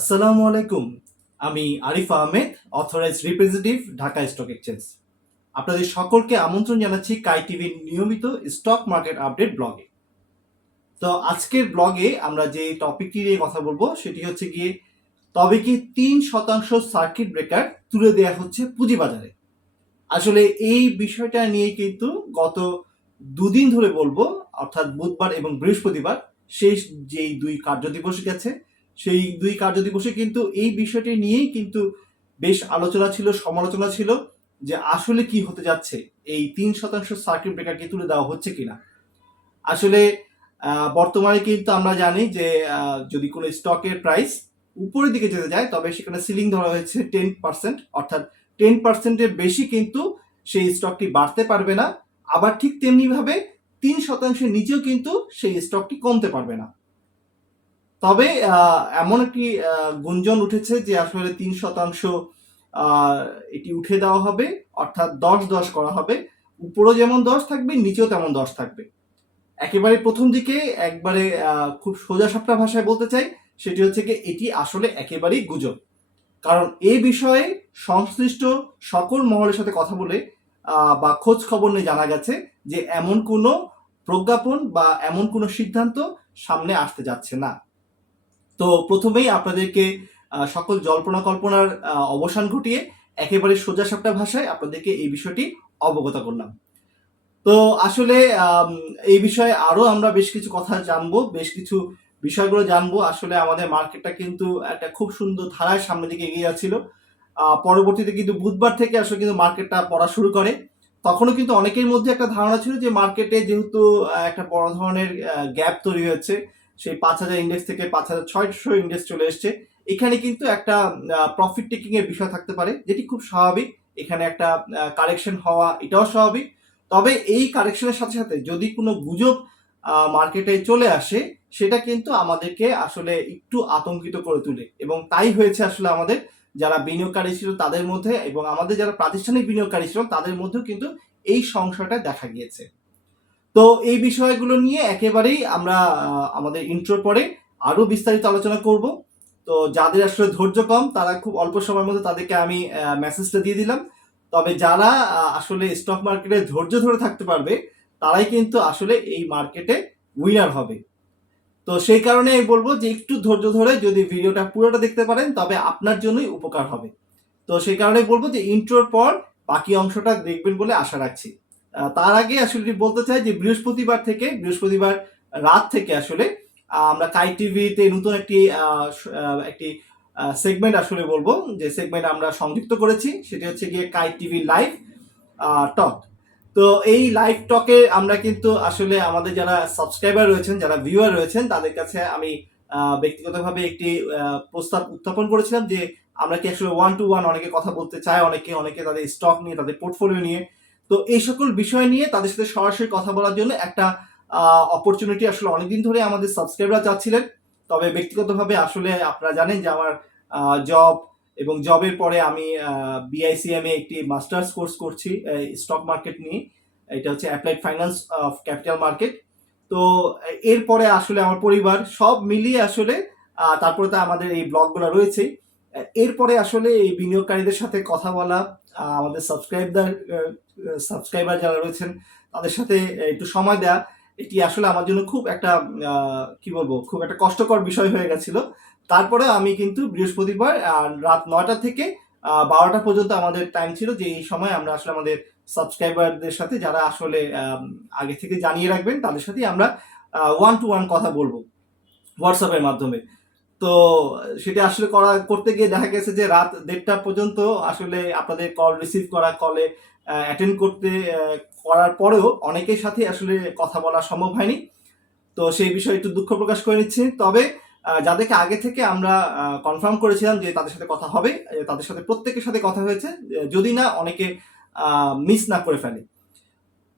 আসসালামু আলাইকুম। আমি Arif Ahmed, authorised representative, Dhaka stock exchange. আপনাদের সকলকে আমন্ত্রণ জানাচ্ছি কাই টিভির নিয়মিত স্টক মার্কেট আপডেট ব্লগে। তো আজকের ব্লগে আমরা যে টপিকটি নিয়ে কথা বলবো সেটি হচ্ছে গিয়ে, তবে কি 3% সার্কিট ব্রেকার তুলে দেওয়া হচ্ছে পুঁজিবাজারে। আসলে এই বিষয়টা নিয়ে কিন্তু গত দুদিন ধরে বলবো, অর্থাৎ বুধবার এবং বৃহস্পতিবার শেষ যেই দুই কার্যদিবস গেছে, সেই দুই কার্যদিবসে কিন্তু এই বিষয়টি নিয়েই কিন্তু বেশ আলোচনা ছিল, সমালোচনা ছিল যে আসলে কি হতে যাচ্ছে, এই 3% সার্কিট ব্রেকারকে তুলে দেওয়া হচ্ছে কিনা। আসলে বর্তমানে কিন্তু আমরা জানি যে যদি কোনো স্টকের প্রাইস উপরের দিকে যেতে যায় তবে সেখানে সিলিং ধরা হয়েছে 10%, অর্থাৎ 10%-এর বেশি কিন্তু সেই স্টকটি বাড়তে পারবে না। আবার ঠিক তেমনিভাবে 3%-এর নিচেও কিন্তু সেই স্টকটি কমতে পারবে না। তবে এমন একটি গুঞ্জন উঠেছে যে আসলে 3% এটি উঠে দেওয়া হবে, অর্থাৎ 10-10 করা হবে। উপরেও যেমন 10 থাকবে, নিচেও তেমন 10 থাকবে। একেবারে প্রথম দিকে একবারে খুব সোজাসাপটা ভাষায় বলতে চাই, সেটি হচ্ছে কি এটি আসলে একেবারেই গুজব। কারণ এই বিষয়ে সংশ্লিষ্ট সকল মহলের সাথে কথা বলে বা খোঁজ খবর নিয়ে জানা গেছে যে এমন কোনো প্রজ্ঞাপন বা এমন কোনো সিদ্ধান্ত সামনে আসতে যাচ্ছে না। তো প্রথমেই আপনাদেরকে সকল জল্পনা কল্পনার অবসান ঘটিয়ে একেবারে সোজাসাপটা ভাষায় আপনাদেরকে এই বিষয়টি অবগত করলাম। তো আসলে এই বিষয়ে আরো আমরা বেশ কিছু কথা জানবো, বেশ কিছু বিষয়গুলো জানবো। আসলে আমাদের মার্কেটটা কিন্তু একটা খুব সুন্দর ধারায় সামনের দিকে এগিয়ে যাচ্ছিল। পরবর্তীতে কিন্তু বুধবার থেকে আসলে কিন্তু মার্কেটটা পড়া শুরু করে। তখনও কিন্তু অনেকের মধ্যে একটা ধারণা ছিল যে মার্কেটে যেহেতু একটা বড় ধরনের গ্যাপ তৈরি হয়েছে, সেই 5000 ইন্ডেক্স থেকে 5600 ইন্ডেক্স চলে এসছে। এখানে কিন্তু একটা প্রফিট টেকিং এর বিষয় থাকতে পারে, যেটি খুব স্বাভাবিক। এখানে একটা কারেকশন হওয়া এটাও স্বাভাবিক। তবে এই কারেকশনের সাথে সাথে যদি কোনো গুজব মার্কেটে চলে আসে, সেটা কিন্তু আমাদেরকে আসলে একটু আতঙ্কিত করে তোলে, এবং তাই হয়েছে আসলে আমাদের যারা বিনিয়োগকারী ছিল তাদের মধ্যে এবং আমাদের যারা প্রাতিষ্ঠানিক বিনিয়োগকারী ছিল তাদের মধ্যেও কিন্তু এই সংশয়টা দেখা গিয়েছে। তো এই বিষয়গুলো নিয়ে একেবারেই আমরা আমাদের ইন্ট্রোর পরে আরো বিস্তারিত আলোচনা করব। তো যাদের আসলে ধৈর্য কম তারা খুব অল্প সময়ের মধ্যে তাদেরকে আমি মেসেজটা দিয়ে দিলাম। তবে যারা আসলে স্টক মার্কেটে ধৈর্য ধরে থাকতে পারবে তারাই কিন্তু আসলে এই মার্কেটে উইনার হবে। তো সেই কারণে আমি বলবো যে একটু ধৈর্য ধরে যদি ভিডিওটা পুরোটা দেখতে পারেন তবে আপনার জন্যই উপকার হবে। তো সেই কারণে বলবো যে ইন্ট্রোর পর বাকি অংশটা দেখবেন বলে আশা রাখছি। তার আগে আসলে বলতে চাই যে বৃহস্পতিবার রাত থেকে আসলে আমরা কাই টিভিতে নতুন একটি সেগমেন্ট আসলে বলবো, যে সেগমেন্ট আমরা সংযুক্ত করেছি সেটি হচ্ছে গিয়ে কাই টিভি লাইভ টক। তো এই লাইভ টকে আমরা কিন্তু আসলে আমাদের যারা সাবস্ক্রাইবার রয়েছেন, যারা ভিউয়ার রয়েছেন, তাদের কাছে আমি ব্যক্তিগতভাবে একটি প্রস্তাব উত্থাপন করেছিলাম যে আমরা কি আসলে ওয়ান টু ওয়ান, অনেকে কথা বলতে চায়, অনেকে তাদের স্টক নিয়ে, তাদের পোর্টফোলিও নিয়ে, তো এই সকল বিষয় নিয়ে তাদের সাথে সরাসরি কথা বলার জন্য একটা অপরচুনিটি আসলে অনেকদিন ধরে আমাদের সাবস্ক্রাইবার চাচ্ছিলেন। তবে ব্যক্তিগতভাবে আসলে আপনারা জানেন যে আমার জব এবং জবের পরে আমি বিআইসিএম এ একটি মাস্টার্স কোর্স করছি স্টক মার্কেট নিয়ে। এটা হচ্ছে applied finance of capital market. তো এরপরে আসলে আমার পরিবার সব মিলিয়ে আসলে তারপরে তো আমাদের এই ব্লগগুলো রয়েছেই। এরপরে আসলে এই বিনিয়োগকারীদের সাথে কথা বলা, আমাদের সাবস্ক্রাইবার যারা রয়েছেন তাদের সাথে একটু সময় দেওয়া, এটি আসলে আমার জন্য খুব একটা কি বলবো, খুব একটা কষ্টকর বিষয় হয়ে গেছিল। তারপরে আমি কিন্তু বৃহস্পতিবার রাত 9টা থেকে 12টা পর্যন্ত আমাদের টাইম ছিল, যে এই সময় আমরা আসলে আমাদের সাবস্ক্রাইবারদের সাথে, যারা আসলে আগে থেকে জানিয়ে রাখবেন, তাদের সাথে আমরা ওয়ান টু ওয়ান কথা বলবো হোয়াটসঅ্যাপের মাধ্যমে। তো সেটা আসলে করতে গিয়ে দেখা গেছে যে রাত 1:30 পর্যন্ত আসলে আপনাদের কল রিসিভ করা, কলে অ্যাটেন্ড করার পরেও অনেকের সাথে আসলে কথা বলা সম্ভব হয়নি। তো সেই বিষয়ে একটু দুঃখ প্রকাশ করে নিচ্ছি। তবে যাদেরকে আগে থেকে আমরা কনফার্ম করেছিলাম যে তাদের সাথে কথা হবে, তাদের সাথে প্রত্যেকের সাথে কথা হয়েছে, যদি না অনেকে মিস না করে ফেলে।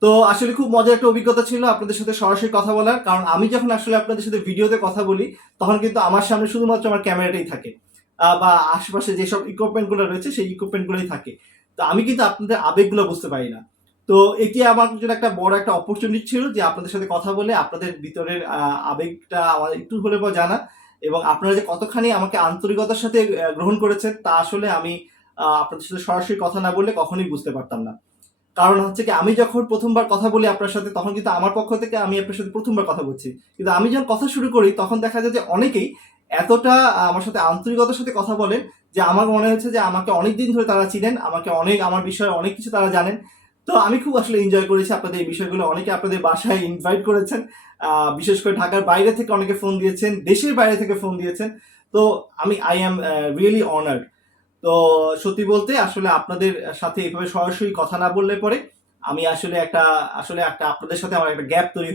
তো আসলে খুব মজার একটা অভিজ্ঞতা ছিল আপনাদের সাথে সরাসরি কথা বলার। কারণ আমি যখন আসলে আপনাদের সাথে ভিডিওতে কথা বলি তখন কিন্তু আমার সামনে শুধুমাত্র আমার ক্যামেরাটাই থাকে, বা আশেপাশে যেসব ইকুইপমেন্ট গুলো রয়েছে সেই ইকুইপমেন্ট গুলোই থাকে। তো আমি কিন্তু আপনাদের আবেগগুলো বুঝতে পারি না। তো এটি আমার জন্য একটা বড় একটা অপরচুনিটি ছিল যে আপনাদের সাথে কথা বলে আপনাদের ভিতরের আবেগটা আমার একটু হলে বা জানা, এবং আপনারা যে কতখানি আমাকে আন্তরিকতার সাথে গ্রহণ করেছেন তা আসলে আমি আপনাদের সাথে সরাসরি কথা না বললে কখনোই বুঝতে পারতাম না। কারণ হচ্ছে কি, আমি যখন প্রথমবার কথা বলি আপনার সাথে তখন কিন্তু আমার পক্ষ থেকে আমি আপনার সাথে প্রথমবার কথা বলছি। কিন্তু আমি যখন কথা শুরু করি তখন দেখা যায় যে অনেকেই এতটা আমার সাথে আন্তরিকতার সাথে কথা বলেন যে আমার মনে হচ্ছে যে আমাকে অনেকদিন ধরে তারা চিনেন, আমাকে অনেক আমার বিষয়ে অনেক কিছু তারা জানেন। তো আমি খুব আসলে এনজয় করেছি আপনাদের এই বিষয়গুলো। অনেকে আপনাদের বাসায় ইনভাইট করেছেন। বিশেষ করে ঢাকার বাইরে থেকে অনেকে ফোন দিয়েছেন, দেশের বাইরে থেকে ফোন দিয়েছেন। তো আই অ্যাম রিয়েলি অনার্ড। তো সত্যি বলতে আসলে আপনাদের সাথে এভাবে সরাসরি কথা না বললে পরে আমি আসলে একটা আপনাদের সাথে আমার একটা গ্যাপ তৈরি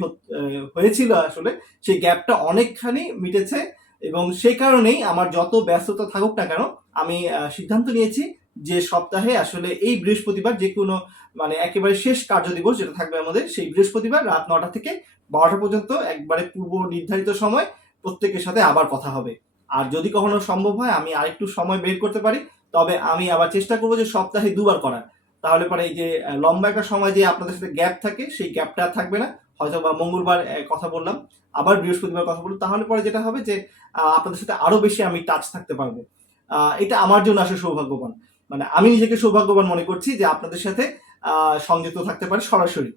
হয়েছিল আসলে। সেই গ্যাপটা অনেকখানি মিটেছে এবং সেই কারণেই আমার যত ব্যস্ততা থাকুক না কেন আমি সিদ্ধান্ত নিয়েছি যে সপ্তাহে আসলে এই বৃহস্পতিবার যেকোনো মানে একেবারে শেষ কার্যদিবস যেটা থাকবে আমাদের, সেই বৃহস্পতিবার রাত ৯টা থেকে ১২টা পর্যন্ত একবারে পূর্ব নির্ধারিত সময় প্রত্যেকের সাথে আবার কথা হবে। আর যদি কখনো সম্ভব হয় আমি আরেকটু সময় বের করতে পারি, তবে আমি আবার চেষ্টা করব যে সপ্তাহে ২ বার করার। তাহলে পরে এই যে লম্বা একটা সময় যে আপনাদের সাথে গ্যাপ থাকে সেই গ্যাপটা আর থাকবে না। হয়তোবা মঙ্গলবার কথা বললাম, আবার বৃহস্পতিবার কথা বললাম। তাহলে পরে যেটা হবে যে আপনাদের সাথে আরো বেশি আমি টাচ থাকতে পারবো। এটা আমার জন্য আসলে সৌভাগ্যবান। মানে আমি নিজেকে সৌভাগ্যবান মনে করছি যে আপনাদের সাথে সংযুক্ত থাকতে পারি সরাসরি।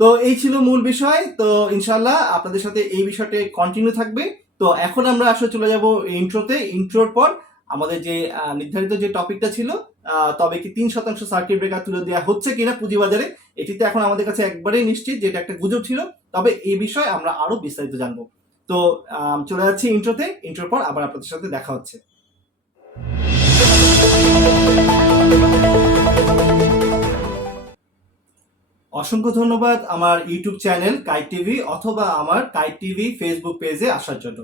তো এই ছিল মূল বিষয়। তো ইনশাআল্লাহ আপনাদের সাথে এই বিষয়টি কন্টিনিউ থাকবে। তো এখন আমরা আসলে চলে যাব ইন্ট্রোতে। ইন্ট্রোর পর আমাদের যে নির্ধারিত যে টপিকটা ছিল, তবে কি ৩% সার্কিট ব্রেকার তুলে দেওয়া হচ্ছে কিনা পুঁজিবাজারে, এটিতে এখন আমাদের কাছে একবারেই নিশ্চিত যে এটা একটা গুজব ছিল। তবে এই বিষয়ে আমরা আরো বিস্তারিত জানবো। তো চলে যাচ্ছি ইন্ট্রোতে। ইন্ট্রোর পর আবার আপনাদের সাথে দেখা হচ্ছে। অসংখ্য ধন্যবাদ আমার ইউটিউব চ্যানেল কাইট টিভি অথবা আমার কাইট টিভি ফেসবুক পেজে আসার জন্য।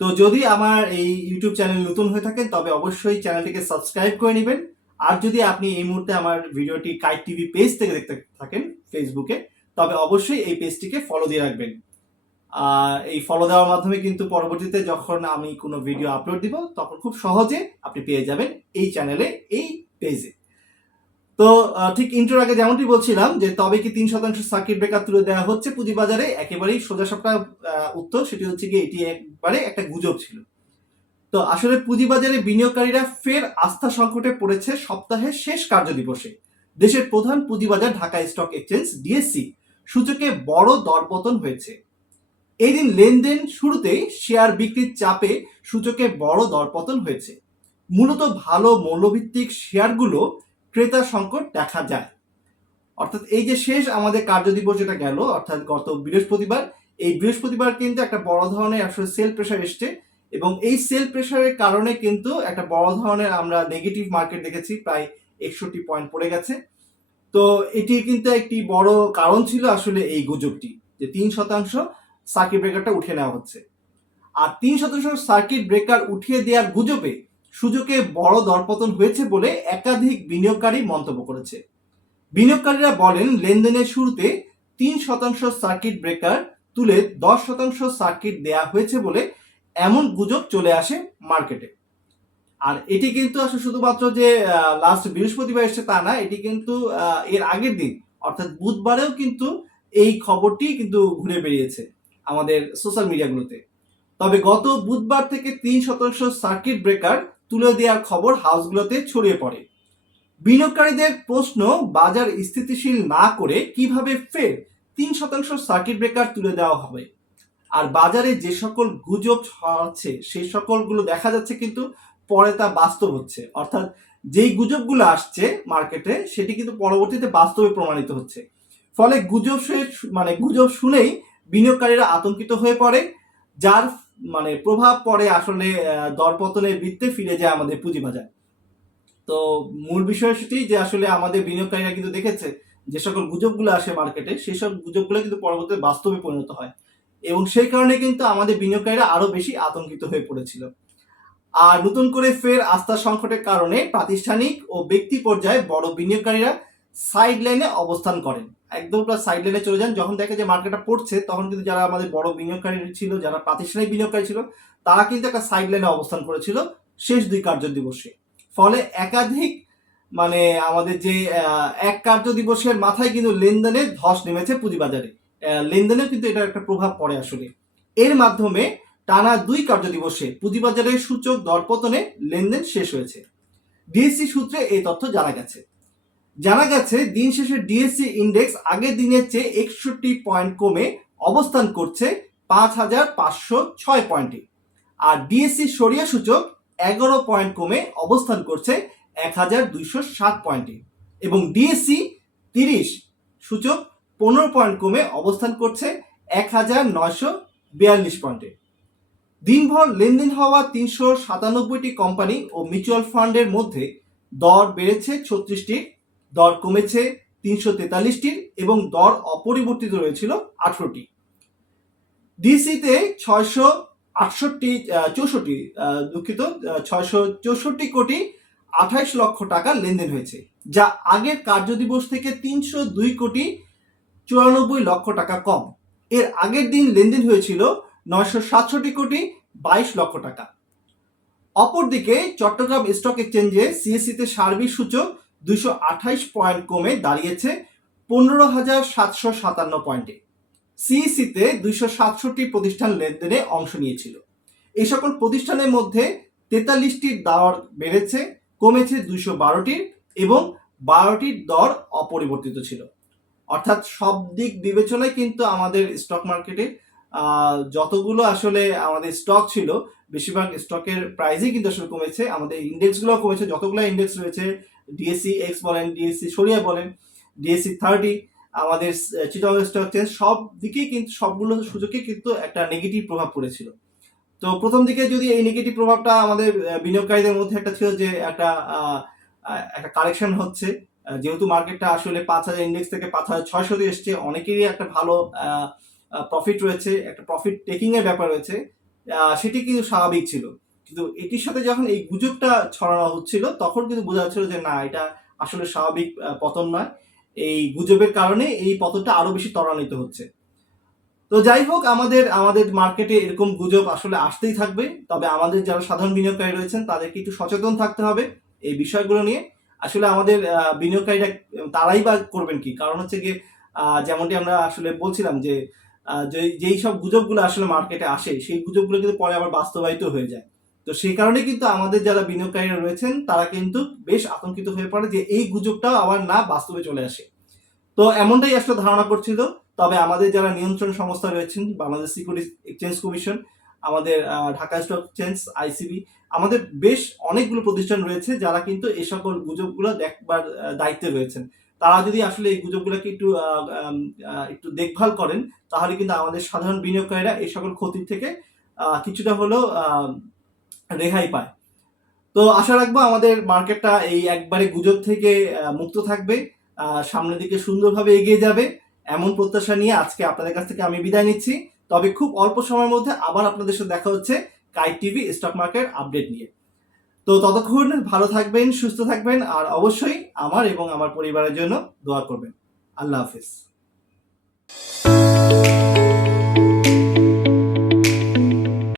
তো যদি আমার এই ইউটিউব চ্যানেল নতুন হয়ে থাকেন তবে অবশ্যই চ্যানেলটিকে সাবস্ক্রাইব করে নেবেন। আর যদি আপনি এই মুহূর্তে আমার ভিডিওটি কাইট টিভি পেজ থেকে দেখতে থাকেন ফেসবুকে, তবে অবশ্যই এই পেজটিকে ফলো দিয়ে রাখবেন। এই ফলো দেওয়ার মাধ্যমে কিন্তু পরবর্তীতে যখন আমি কোনো ভিডিও আপলোড দিব তখন খুব সহজে আপনি পেয়ে যাবেন এই চ্যানেলে, এই পেজে। তো ঠিক ইন্ট্রোর আগে যেমনটি বলছিলাম যে তবে কি ৩% সার্কিট ব্রেকার তুলে দেওয়া হচ্ছে পুঁজিবাজারে, একেবারেই সোজাসাপটা উত্তর সেটি হচ্ছে কি এটি একবারে একটা গুজব ছিল। তো আসলে পুঁজিবাজারে বিনিয়োগকারীরা ফের আস্থা সংকটে পড়েছে সপ্তাহের শেষ কার্যদিবসে। দেশের প্রধান পুঁজিবাজার ঢাকা স্টক এক্সচেঞ্জ ডিএসসি সূচকে বড় দরপতন হয়েছে। এই দিন লেনদেন শুরুতেই শেয়ার বিক্রির চাপে সূচকে বড় দরপতন হয়েছে। মূলত ভালো মৌলভিত্তিক শেয়ারগুলো ক্রেতা সংকট দেখা যায়। অর্থাৎ এই যে শেষ আমাদের কার্যদিবস যেটা গেল, অর্থাৎ গত বৃহস্পতিবার, এই বৃহস্পতিবার কিন্তু একটা বড় ধরনের আসলে সেল প্রেশার এসছে এবং এই সেল প্রেশারের কারণে কিন্তু একটা বড় ধরনের আমরা নেগেটিভ মার্কেট দেখেছি, প্রায় ৬১ পয়েন্ট পড়ে গেছে। তো এটি কিন্তু একটি বড় কারণ ছিল আসলে এই গুজবটি যে ৩% সার্কিট ব্রেকারটা উঠিয়ে নেওয়া হচ্ছে। আর ৩% সার্কিট ব্রেকার উঠিয়ে দেওয়ার গুজবে সূচকে বড় দরপতন হয়েছে বলে একাধিক বিনিয়োগকারী মন্তব্য করেছে। বিনিয়োগকারীরা বলেন লেনদেনের শুরুতে ৩% সার্কিট ব্রেকার তুলে ১০% সার্কিট দেয়া হয়েছে বলে এমন গুজব চলে আসে মার্কেটে। আর এটি কিন্তু আসলে শুধুমাত্র যে লাস্ট বৃহস্পতিবার এসেছে তা না, এটি কিন্তু এর আগের দিন অর্থাৎ বুধবারেও কিন্তু এই খবরটি কিন্তু ঘুরে বেরিয়েছে আমাদের সোশ্যাল মিডিয়াগুলোতে। তবে গত বুধবার থেকে ৩% সার্কিট ব্রেকার তুলে দেওয়ার খবর হাউসগুলোতে ছড়িয়ে পড়ে। বিনিয়োগকারীদের প্রশ্ন, বাজার স্থিতিশীল না করে কিভাবে ফের ৩% সার্কিট ব্রেকার তুলে দেওয়া হবে। আর বাজারে যে সকল গুজব ছড়াচ্ছে সেই সকলগুলো দেখা যাচ্ছে কিন্তু পরে তা বাস্তব হচ্ছে। অর্থাৎ যেই গুজবগুলো আসছে মার্কেটে সেটি কিন্তু পরবর্তীতে বাস্তবে প্রমাণিত হচ্ছে। ফলে গুজব শুনেই বিনিয়োগকারীরা আতঙ্কিত হয়ে পড়ে, যার প্রভাব পড়ে আসলে দরপতনের বৃত্তে ফিরে যায় আমাদের পুঁজিবাজার। তো মূল বিষয় সেটি যে আসলে আমাদের বিনিয়োগকারীরা কিন্তু দেখেছে যে সকল গুজবগুলো আসে মার্কেটে সেই সব গুজবগুলো কিন্তু পরবর্তীতে বাস্তবে পরিণত হয় এবং সেই কারণে কিন্তু আমাদের বিনিয়োগকারীরা আরো বেশি আতঙ্কিত হয়ে পড়েছিল। আর নতুন করে ফের আস্থা সংকটের কারণে প্রাতিষ্ঠানিক ও ব্যক্তি পর্যায়ে বড় বিনিয়োগকারীরা সাইড লাইনে অবস্থান করেন, একদম সাইড লাইনে চলে যান। যখন দেখে যে মার্কেটটা পড়ছে তখন কিন্তু যারা আমাদের বড় বিনিয়োগকারী ছিল, যারা প্রাতিষ্ঠানিক বিনিয়োগকারী ছিল, তারা কিন্তু একটা সাইড লাইনে অবস্থান করেছিল শেষ ২ কার্যদিবসে। ফলে একাধিক আমাদের যে এক কার্যদিবসের মাথায় কিন্তু লেনদেনে ধস নেমেছে পুঁজিবাজারে। লেনদেনে কিন্তু এটার একটা প্রভাব পড়ে আসলে। এর মাধ্যমে টানা 2 কার্যদিবসে পুঁজিবাজারের সূচক দরপতনে লেনদেন শেষ হয়েছে। ডিএসসি সূত্রে এই তথ্য জানা গেছে দিন শেষে ডিএসসি ইন্ডেক্স আগের দিনের চেয়ে 61 পয়েন্ট কমে অবস্থান করছে 5,506 পয়েন্টে, আর ডিএসসি সরিয়া সূচক 11 পয়েন্ট কমে অবস্থান করছে 1,207 পয়েন্টে, এবং ডিএসসি 30 সূচক 15 পয়েন্ট কমে অবস্থান করছে 1,942 পয়েন্টে। দিনভর লেনদেন হওয়া 397টি কোম্পানি ও মিউচুয়াল ফান্ডের মধ্যে দর বেড়েছে 36টির, দর কমেছে 343টির এবং দর অপরিবর্তিত রয়েছিল 18টি। ডিসিতে 664 কোটি 28 লক্ষ টাকা লেনদেন হয়েছে, যা আগের কার্যদিবস থেকে 302 কোটি 94 লক্ষ টাকা কম। এর আগের দিন লেনদেন হয়েছিল 967 কোটি 22 লক্ষ টাকা। অপরদিকে চট্টগ্রাম স্টক এক্সচেঞ্জে সিএসসিতে সার্বিক সূচক 228 পয়েন্ট কমে দাঁড়িয়েছে 15,757 পয়েন্টে। সিইসিতে 267টি প্রতিষ্ঠান লেনদেনে অংশ নিয়েছিল। এই সকল প্রতিষ্ঠানের মধ্যে 43টির দর বেড়েছে, কমেছে 212টির এবং 12টির দর অপরিবর্তিত ছিল। অর্থাৎ সব দিক বিবেচনায় কিন্তু আমাদের স্টক মার্কেটে যতগুলো আসলে আমাদের স্টক ছিল বেশিরভাগ স্টকের প্রাইসই কিন্তু আসলে কমেছে। আমাদের ইন্ডেক্সগুলো কমেছে, যতগুলো ইন্ডেক্স রয়েছে ডিএসসি এক্স বলেন, ডিএসসি সরিয়া বলেন, ডিএসসি 30, আমাদের চিটাগং স্টক এক্সচেঞ্জ, সব দিকেই কিন্তু সবগুলো সূচকে কিন্তু একটা নেগেটিভ প্রভাব পড়েছিল। তো প্রথম দিকে যদি এই নেগেটিভ প্রভাবটা আমাদের বিনিয়োগকারীদের মধ্যে একটা ছিল যে একটা কারেকশন হচ্ছে, যেহেতু মার্কেটটা আসলে 5,000 ইন্ডেক্স থেকে 5,600 এসছে, অনেকেরই একটা ভালো প্রফিট রয়েছে, একটা প্রফিট টেকিং এর ব্যাপার রয়েছে, সেটি কিন্তু স্বাভাবিক ছিল। কিন্তু এটির সাথে যখন এই গুজবটা ছড়ানো হচ্ছিল তখন কিন্তু বোঝা যাচ্ছিল যে না, এটা আসলে স্বাভাবিক পতন নয়, এই গুজবের কারণে এই পতনটা আরো বেশি ত্বরান্বিত হচ্ছে। তো যাই হোক, আমাদের মার্কেটে এরকম গুজব আসলে আসতেই থাকবে, তবে আমাদের যারা সাধারণ বিনিয়োগকারী রয়েছেন তাদেরকে একটু সচেতন থাকতে হবে এই বিষয়গুলো নিয়ে। আসলে আমাদের বিনিয়োগকারীরা তারাই বা করবেন কি, কারণ হচ্ছে গিয়ে যেমনটি আমরা আসলে বলছিলাম যে যেই সব গুজবগুলো আসলে মার্কেটে আসে সেই গুজবগুলো কিন্তু পরে আবার বাস্তবায়িত হয়ে যায়। তো সেই কারণে কিন্তু আমাদের যারা বিনিয়োগকারীরা রয়েছেন তারা কিন্তু বেশ আতঙ্কিত হয়ে পড়ে যে এই গুজবটাও আবার না বাস্তবে চলে আসে। তো এমনটাই আসলে ধারণা করছিল। তবে আমাদের যারা নিয়ন্ত্রণ সংস্থা রয়েছেন, বাংলাদেশ সিকিউরিটিজ এক্সচেঞ্জ কমিশন, আমাদের ঢাকা স্টক এক্সচেঞ্জ, আইসিবি, আমাদের বেশ অনেকগুলো প্রতিষ্ঠান রয়েছে যারা কিন্তু এই সকল গুজবগুলো দেখবার দায়িত্বে রয়েছেন। তারা যদি আসলে এই গুজবগুলোকে একটু দেখভাল করেন তাহলে কিন্তু আমাদের সাধারণ বিনিয়োগকারীরা এই সকল ক্ষতি থেকে কিছুটা হলেও রেহাই পায়। তো আশা রাখবো আমাদের মার্কেটটা এই একবারে গুজব থেকে মুক্ত থাকবে, সামনের দিকে সুন্দরভাবে এগিয়ে যাবে, এমন প্রত্যাশা নিয়ে আজকে আপনাদের কাছ থেকে আমি বিদায় নিচ্ছি। তবে খুব অল্প সময়ের মধ্যে আবার আপনাদের সাথে দেখা হচ্ছে kite TV stock market update নিয়ে। তো ততক্ষণ ভালো থাকবেন, সুস্থ থাকবেন, আর অবশ্যই আমার এবং আমার পরিবারের জন্য দোয়া করবেন। আল্লাহ হাফিজ।